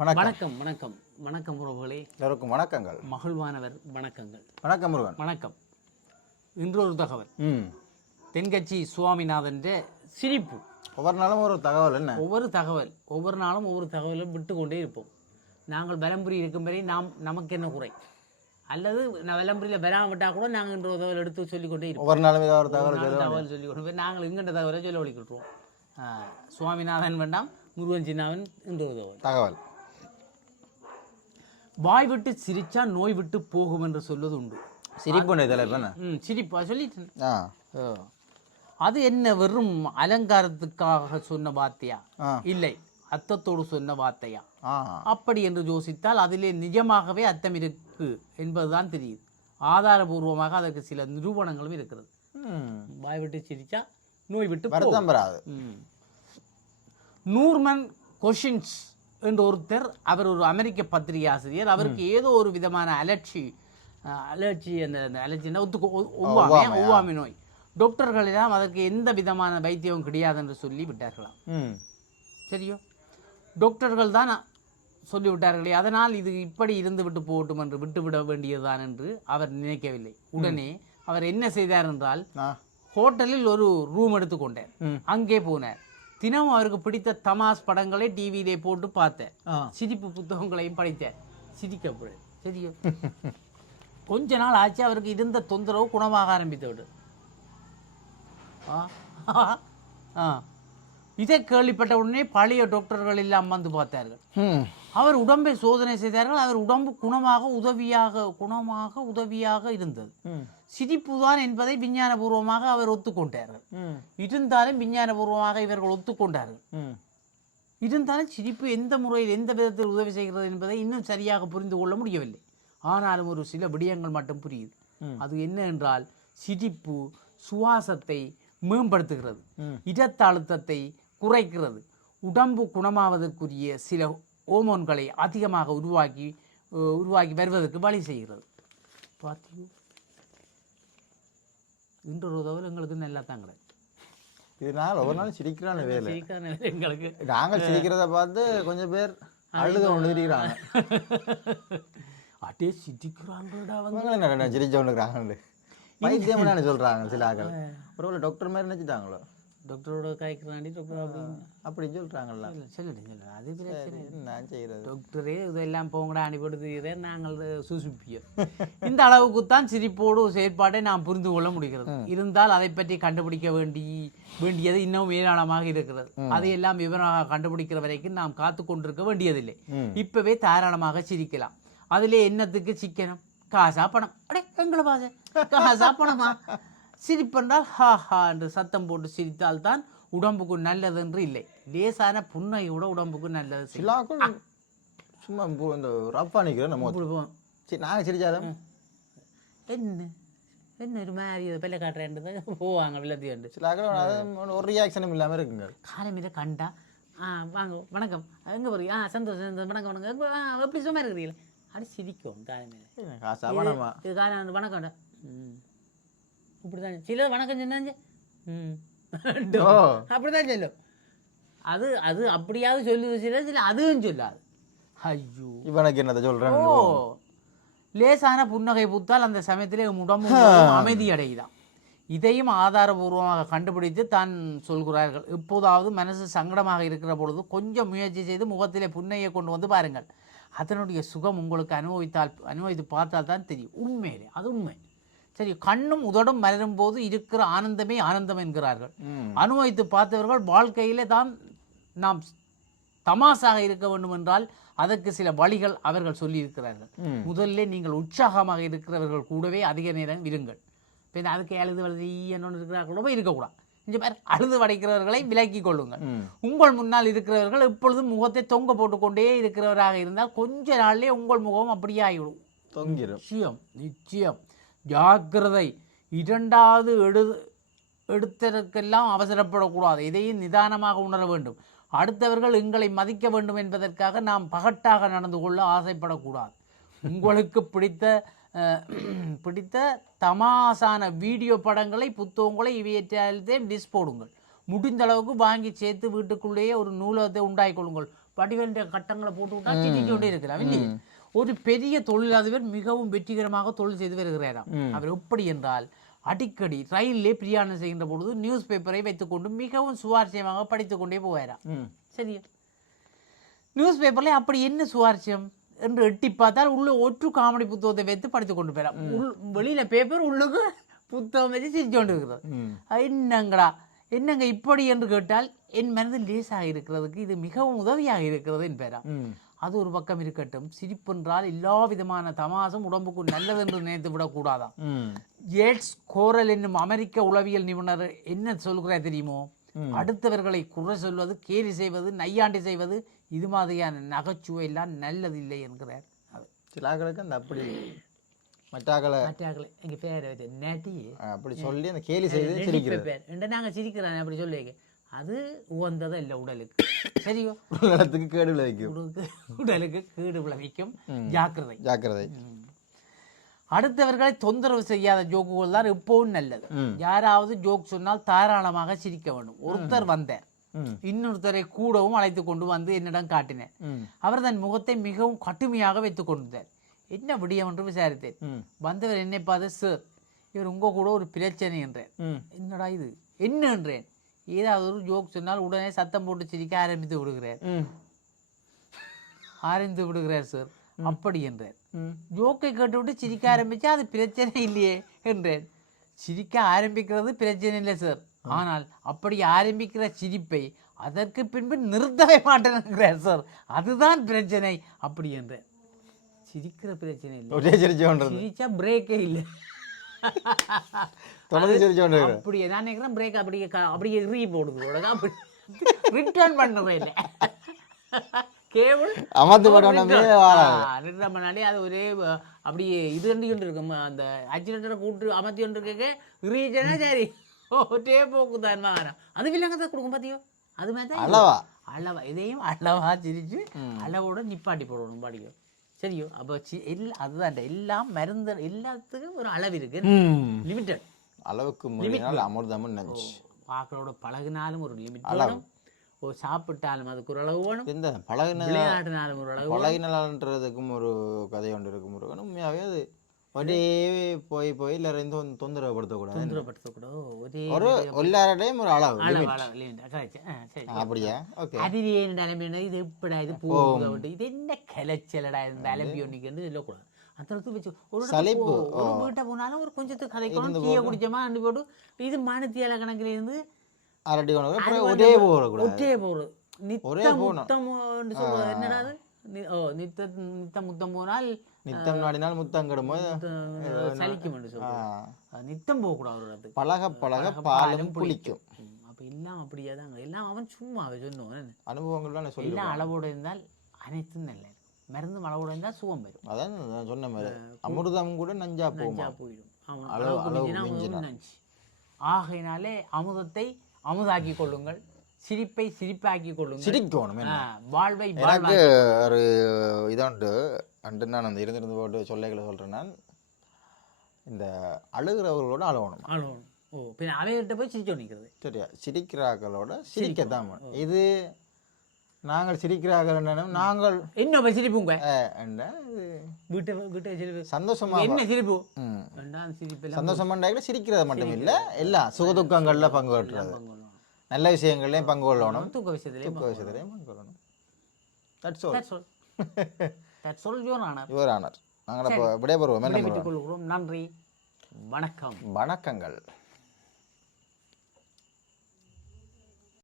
வணக்கம். வணக்கம் வணக்கம். உறவுகளே. எல்லோருக்கும் வணக்கங்கள். மகிழ்வானவர் வணக்கங்கள். வணக்கம் முருகன். வணக்கம். இன்று ஒரு தகவல் தென்கட்சி சுவாமிநாதன் சிரிப்பு. ஒவ்வொரு நாளும் ஒரு தகவல் என்ன? ஒவ்வொரு தகவல். ஒவ்வொரு நாளும் ஒவ்வொரு தகவலும் விட்டு கொண்டே இருப்போம். நாங்கள் பலம்புரி இருக்கும் வரை நாம் நமக்கு என்ன குறை? அல்லது நான் விளம்பரியில் வராம விட்டால் கூட நாங்கள் இன்று ஒரு தகவல் எடுத்து சொல்லிக்கொண்டே இருப்போம். ஒவ்வொரு நாளும் ஏதாவது ஒரு ஒரு தகவல். தகவல் சொல்லி கொண்டு போய் நாங்கள் இங்கிட்ட தகவலை சொல்ல வலிக்கிட்டுருவோம் சுவாமிநாதன் வேண்டாம் முருகன் சின்னாவன் இன்று ஒரு தகவல். தகவல். வாய் விட்டு சிரிச்சா நோய் விட்டு போகும் என்று சொல்வது உண்டு சிரிப்பு ம் சிரிப்பா. சொல்லிட்டேன். அது என்ன வெறும் அலங்காரத்துக்காக சொன்ன வார்த்தையா. இல்லை. அர்த்தத்தோடு சொன்ன வார்த்தையா? அப்படி என்று யோசித்தால் அதிலே நிஜமாகவே அர்த்தம் இருக்கு என்பதுதான் தெரியுது. ஆதாரபூர்வமாக அதற்கு சில நிரூபணங்களும் இருக்கிறது. வாய் விட்டு சிரிச்சா நோய் விட்டு. வருத்தம். நூர்மன் கொஷின்ஸ் என்ற ஒருத்தர் அவர் ஒரு அமெரிக்க பத்திரிகை ஆசிரியர். அவருக்கு ஏதோ ஒரு விதமான அலர்ச்சி அலர்ச்சி அந்த அந்த அலர்ச்சின்னா ஒவ்வாமை? ஒவ்வாமை நோய். டாக்டர்கள் எல்லாம் அதற்கு எந்த விதமான வைத்தியம் கிடையாது என்று சொல்லி விட்டார்களாம். சரியோ? டாக்டர்கள் தான் சொல்லிவிட்டார்களே அதனால் இது இப்படி இருந்து விட்டு போகட்டும் என்று விட்டுவிட வேண்டியதுதான் என்று அவர் நினைக்கவில்லை. உடனே அவர் என்ன செய்தார் என்றால் ஹோட்டலில் ஒரு ரூம் எடுத்துக்கொண்டார். அங்கே போனார். தினமும் அவருக்கு பிடித்த தமாஸ் படங்களை டிவியிலே போட்டு பார்த்தேன். சிரிப்பு புத்தகங்களையும் படித்தார் சிரிக்கப்படு. சரியோ கொஞ்ச நாள் ஆச்சு அவருக்கு இருந்த தொந்தரவு குணமாக ஆரம்பித்து விடு இதை கேள்விப்பட்ட உடனே பழைய டாக்டர்கள் எல்லாம் வந்து பார்த்தார்கள். அவர் உடம்பை சோதனை செய்தார்கள். அவர் உடம்பு குணமாக உதவியாக குணமாக உதவியாக இருந்தது. சிரிப்புதான் என்பதை விஞ்ஞானபூர்வமாக அவர் ஒத்துக்கொண்டார்கள். இருந்தாலும் விஞ்ஞானபூர்வமாக இவர்கள் ஒத்துக்கொண்டார்கள். இருந்தாலும் சிரிப்பு எந்த முறையில் எந்த விதத்தில் உதவி செய்கிறது என்பதை இன்னும் சரியாக புரிந்து கொள்ள முடியவில்லை. ஆனாலும் ஒரு சில விடயங்கள் மட்டும் புரியுது. அது என்ன என்றால் சிரிப்பு சுவாசத்தை மேம்படுத்துகிறது. இரத்த அழுத்தத்தை குறைக்கிறது. உடம்பு குணமாவதற்குரிய சில ஹோமோன்களை அதிகமாக உருவாக்கி அஹ், உருவாக்கி வருவதற்கு வழி செய்கிறது. பார்த்தீங்க இன்றொரு உதவல் எங்களுக்கு நல்லா தான் கிடையாது. இதனால் ஒவ்வொரு நாளும் சிரிக்கிறான வேலை. எங்களுக்கு. நாங்கள் சிரிக்கிறத பார்த்து கொஞ்சம் பேர் அழுத கொண்டு இருக்கிறாங்க அட்டே சிரிக்கிறாங்கடா அவங்க. இவங்க என்ன சிரிச்ச கொண்டுக்கிறாங்க வைத்தியம் சொல்கிறாங்க சில ஆக்கள் ஒரு டாக்டர் மாதிரி நினச்சிட்டாங்களோ? டாக்டரோட காய்க்கிறாண்டி டாக்டர் அப்படி சொல்கிறாங்கல்ல சொல்லுங்க அது பிரச்சனை. நான் செய்கிறது டாக்டரே இதெல்லாம் போங்கடா அனுப்பிடுது நாங்கள் சுசுப்பியோம் இந்த அளவுக்குத்தான் சிரிப்போடு செயற்பாட்டை நாம் புரிந்து கொள்ள முடிகிறது. இருந்தால் அதை பற்றி கண்டுபிடிக்க வேண்டி வேண்டியது இன்னும் மேலாளமாக இருக்கிறது. அதையெல்லாம் விவரமாக கண்டுபிடிக்கிற வரைக்கும் நாம் காத்து கொண்டிருக்க வேண்டியதில்லை. இப்பவே தாராளமாக சிரிக்கலாம். அதிலே என்னத்துக்கு சிக்கனம்? காசா பணம். அடே எங்களை பாச காசா பணமா? சிரிப்பென்றால் ஹா ஹா என்று சத்தம் போட்டு சிரித்தால் தான் உடம்புக்கு நல்லது என்று இல்லை. லேசான புன்னை கூட உடம்புக்கு நல்லது. சிலாக்கள் சும்மா இப்போ இந்த ரப்பா நிற்கிறேன் நம்ம இப்படி போ- சரி நாங்கள் சிரிச்சாலும் என்ன? என்ன ஒரு மாதிரி இதை பெல்ல காட்டுறேன்றது? போவாங்க வில்லத்தி கண்டு. சிலாக்கள் ஒரு ரியாக்ஷனும் இல்லாமல் இருக்குங்க. காலமையில கண்டா ஆ வாங்க வணக்கம். எங்கே போறீங்க? ஆ சந்தோஷம் சந்தோஷம். வணக்கம் வணக்கம். ஆ எப்படி சும்மா இருக்கிறீங்களே அப்படி சிரிக்கும் காலமையில காசா காலம் வணக்கம்டா ம். இப்படிதான் சில வணக்கம் சொன்னாங்க. ம். ஓ. அப்படிதான் சொல்லும். அது அது அப்படியாவது சொல்லுது சில சில அதுவும் சொல்லாது. ஐயோ. இவனுக்கு என்னதை சொல்கிறேன் ஓ. லேசான புன்னகை பூத்தால் அந்த சமயத்திலே உடம்பு அமைதி அடையுதாம் இதையும் ஆதாரபூர்வமாக கண்டுபிடித்து தான் சொல்கிறார்கள். எப்போதாவது மனசு சங்கடமாக இருக்கிற பொழுது கொஞ்சம் முயற்சி செய்து முகத்திலே புன்னையை கொண்டு வந்து பாருங்கள். அதனுடைய சுகம் உங்களுக்கு அனுபவித்தால் அனுபவித்து பார்த்தால் தான் தெரியும். உண்மையிலே அது உண்மை. சரி கண்ணும் உதடும் மலரும் போது இருக்கிற ஆனந்தமே ஆனந்தம் என்கிறார்கள். அனுபவித்து பார்த்தவர்கள் வாழ்க்கையிலே தான் நாம் தமாசாக இருக்க வேண்டும் என்றால் அதற்கு சில வழிகள் அவர்கள் சொல்லியிருக்கிறார்கள். முதல்ல நீங்கள் உற்சாகமாக இருக்கிறவர்கள் கூடவே அதிக நேரம் இருங்கள். பின் அதுக்கு அழுது வலது என்னொன்று இருக்கிறார்கள் கூட இருக்கக்கூடாது. இங்கே பேர் அழுது வடைக்கிறவர்களை விலக்கிக் கொள்ளுங்கள். உங்கள் முன்னால் இருக்கிறவர்கள் எப்பொழுதும் முகத்தை தொங்க போட்டுக்கொண்டே இருக்கிறவராக இருந்தால் கொஞ்ச நாள்லயே உங்கள் முகம் அப்படியே ஆகிவிடும் நிச்சயம் நிச்சயம். ஜாக்கிரதை. இரண்டாவது எடு எடுத்ததற்கெல்லாம் அவசரப்படக்கூடாது. இதையும் நிதானமாக உணர வேண்டும். அடுத்தவர்கள் எங்களை மதிக்க வேண்டும் என்பதற்காக நாம் பகட்டாக நடந்து கொள்ள ஆசைப்படக்கூடாது. உங்களுக்கு பிடித்த பிடித்த தமாசான வீடியோ படங்களை புத்தகங்களை இவையற்றே டிஸ் போடுங்கள். முடிந்த அளவுக்கு வாங்கி சேர்த்து வீட்டுக்குள்ளேயே ஒரு நூலகத்தை உண்டாக்கிக் கொள்ளுங்கள். வடிவேண்ட கட்டங்களை போட்டு விட்டா சிரிச்சு கொண்டே இருக்கலாம் இல்லையே ஒரு பெரிய தொழிலதிபர் மிகவும் வெற்றிகரமாக தொழில் செய்து வருகிறாராம். அவர் எப்படி என்றால் அடிக்கடி ரயிலே பிரயாணம் செய்கின்ற பொழுது நியூஸ் பேப்பரை வைத்துக்கொண்டு மிகவும் சுவாரஸ்யமாக படித்துக் கொண்டே போவாராம் ம். சரியா? நியூஸ் பேப்பர்ல அப்படி என்ன சுவாரஸ்யம் என்று எட்டி பார்த்தால் உள்ள ஒற்று காமெடி புத்தகத்தை வைத்து படித்து கொண்டு போயிடலாம் உள் வெளியில பேப்பர் உள்ளுக்கு புத்தகம் வச்சு சிரிச்சு கொண்டு இருக்கிறது. என்னங்கடா? என்னங்க இப்படி என்று கேட்டால் என் மனது லேசாக இருக்கிறதுக்கு இது மிகவும் உதவியாக இருக்கிறது என்பேரா ம். அது ஒரு பக்கம் இருக்கட்டும். சிரிப்பென்றால் எல்லா விதமான தமாசும் உடம்புக்கு நல்லது என்று நினைத்து விடக்கூடாதாம். ம். ஜேட்ஸ் கோரல் என்னும் அமெரிக்க உளவியல் நிபுணர் என்ன சொல்கிறார் தெரியுமோ? அடுத்தவர்களை குறை சொல்வது கேலி செய்வது நையாண்டி செய்வது இது மாதிரியான நகைச்சுவை எல்லாம் நல்லதில்லை என்கிறார் அவர். சில ஆக்களுக்கு அந்த அப்படி மற்றாக்களை மற்றாக்களை எங்கள் பேரை நட்டி அப்படி சொல்லி அந்த கேலி செய்து சிரிக்கிறது. நாங்கள் சிரிக்கிறேன் அப்படி சொல்லுவீங்க? அது உகந்தது இல்லை உடலுக்கு சரியோ உலகத்துக்கு கேடு விளைவிக்கும் உடலுக்கு உடலுக்கு கீடு விளைவிக்கும் ஜாக்கிரதை ஜாக்கிரதை அடுத்தவர்களை தொந்தரவு செய்யாத ஜோக்குகள் தான் எப்பவும் நல்லது யாராவது ஜோக் சொன்னால் தாராளமாக சிரிக்க வேண்டும் ஒருத்தர் வந்தார். இன்னொருத்தரை கூடவும் அழைத்து கொண்டு வந்து என்னிடம் காட்டினார் அவர் தன் முகத்தை மிகவும் கடுமையாக வைத்துக் கொண்டிருந்தார் என்ன விடியம் என்று விசாரித்தேன் வந்தவர் என்னை பார்த்து சார் இவர் உங்க கூட ஒரு பிரச்சனை என்றேன் என்னடா இது என்ன என்றேன் ஏதாவது ஒரு ஜோக் சொன்னால் உடனே சத்தம் போட்டு சிரிக்க ஆரம்பித்து விடுகிறார். ஆரம்பித்து விடுகிறார் சார் அப்படி என்றார். ஜோக்கை கேட்டுவிட்டு சிரிக்க ஆரம்பிச்சா அது பிரச்சனை இல்லையே என்றேன் சிரிக்க ஆரம்பிக்கிறது பிரச்சனை இல்லை சார் ஆனால் அப்படி ஆரம்பிக்கிற சிரிப்பை அதற்கு பின்பு நிறுத்தவே மாட்டேங்கிறார் சார் அதுதான் பிரச்சனை அப்படி என்றேன் சிரிக்கிற பிரச்சனை இல்லை. சிரிச்சா பிரேக்கே இல்லை. தொடர்ந்து சிரிச்சு கொண்டு அப்படியே நான் நினைக்கிறேன் பிரேக் அப்படியே அப்படியே ரீ போடுது உடனே அப்படி ரிட்டர்ன் பண்ணவே இல்லை. கேபிள் அமர்ந்து படம்னே ரிட்டர்ன் பண்ணாலே அது ஒரே அப்படியே இது ரெண்டு கொண்டு இருக்கும். அந்த அக்சிடென்ட்டை கூட்டு அமர்த்தி கொண்டு இருக்கே ரீச்சனா சரி. ஒரே போக்கு தான் மகாரம் அது வில்லங்கத்தை கொடுக்கும் பார்த்தியோ அது மாதிரி தான். அளவா. அளவா. இதையும் அளவா சிரிச்சு அளவோட நிப்பாட்டி போடணும் பாடியோ. சரியோ அப்போ சி எல்லாம் அதுதான் எல்லாம் மருந்து எல்லாத்துக்கும் ஒரு அளவு இருக்கு லிமிட்டட் அளவுக்கு மீறினால் அமிர்தமும் நஞ்சு பார்க்கறோட பழகினாலும் ஒரு லிமிட் வேணும் ஒரு சாப்பிட்டாலும் அதுக்கு ஒரு அளவு வேணும் இந்த பழகின விளையாடினாலும் ஒரு அளவு பழகினலான்றதுக்கும் ஒரு கதை ஒன்று இருக்கும் முருகன் உண்மையாகவே அது ஒரே போய் போய் எல்லாரையும் தொ- தொந்தரவுப்படுத்தக்கூடாது தொந்தரப்படுத்தக்கூட ஒரே ஒரு எல்லாரோடையும் ஒரு அளவு அளவு limit. அளவு சரி அப்படியா? ஓகே. என்ன நிலைமை இது எப்படா இது போகுது அப்படி. இது என்ன கலைச்சலடா இந்த அலம்பி ஒன்றிக்கு சொல்லக்கூடாது. அந்த இடத்துல வச்சு ஒரு இடத்துக்கு சலிப்பு, போ- ஒரு வீட்டை போனாலும் ஒரு கொஞ்சத்துக்கு கதைக்கணும் டீயை குடிச்சோமா அண்டு போட்டு இது மனத்தியால கணக்குல இருந்து அரட்டி கொண்டு அப்புறம் ஒரே போகக்கூடாது. ஒற்றே போறது. ஒரே. முத்தம் என்னடா அது? ஓ நித்த நித்தம் முத்தம் போனால் நித்தம் நாடினால் முத்தம் அஹ், சலிக்கும் என்று சொல்றது நித்தம் போகக்கூடாது ஒரு இடத்துக்கு. பழக பழக பாலும் புளிக்கும். அப்ப எல்லாம் அப்படியே தாங்க எல்லாம் அவன் சும்மா அவன் சொன்னோம் அனுபவங்கள் தான் சொல்லி எல்லாம் அளவோடு இருந்தால் அனைத்தும் நல்லது. மருந்து அளவோடு இருந்தால் சுகம் வரும். அதான் நான் சொன்ன மாதிரி. அமிர்தம் கூட நஞ்சா நஞ்சா போயிடும். அளவு- அளவு ஆகையினாலே அமுதத்தை அமுதாக்கி கொள்ளுங்கள். சிரிப்பை சிரிப்பாக்கி கொள்ளுங்கள். சிரிக்கணும் என்ன? வாழ்வை எனக்கு ஒரு இதாண்டு அண்டு நான் அந்த இருந்திருந்து போட்டு சொல்லைகளை சொல்கிறேன் நான். இந்த அழுகிறவர்களோட அழுகணும் ஆளணும் ஓ பின்ன அவைகிட்ட போய் சிரிச்சு நிற்கிறது சரியா? சிரிக்கிறார்களோட சிரிக்கத்தான். இது நாங்கள் சிரிக்கிறார்கள் என்னன்னா, நாங்கள் என்ன போய் சிரிப்புங்க என்ன? வீட்டை வீட்டை சிரிப்பு. சந்தோஷமா என்ன சிரிப்பு? சந்தோஷமாண்டாக்கல சிரிக்கிறது மட்டும் இல்ல. எல்லாம் சுகதுக்கங்கள்ல பங்கு பெற்றுறது நல்ல விஷயங்கள்லயும் பங்கு கொள்ளணும் தூக்க விஷயத்திலே துக்க விஷயத்திலையும் பங்கு கொள்ளணும் that's all That's all. That's all, Your Honor. Your honour நாங்கள் இப்போ விடைபெறுவோம் நன்றி வணக்கம் வணக்கங்கள்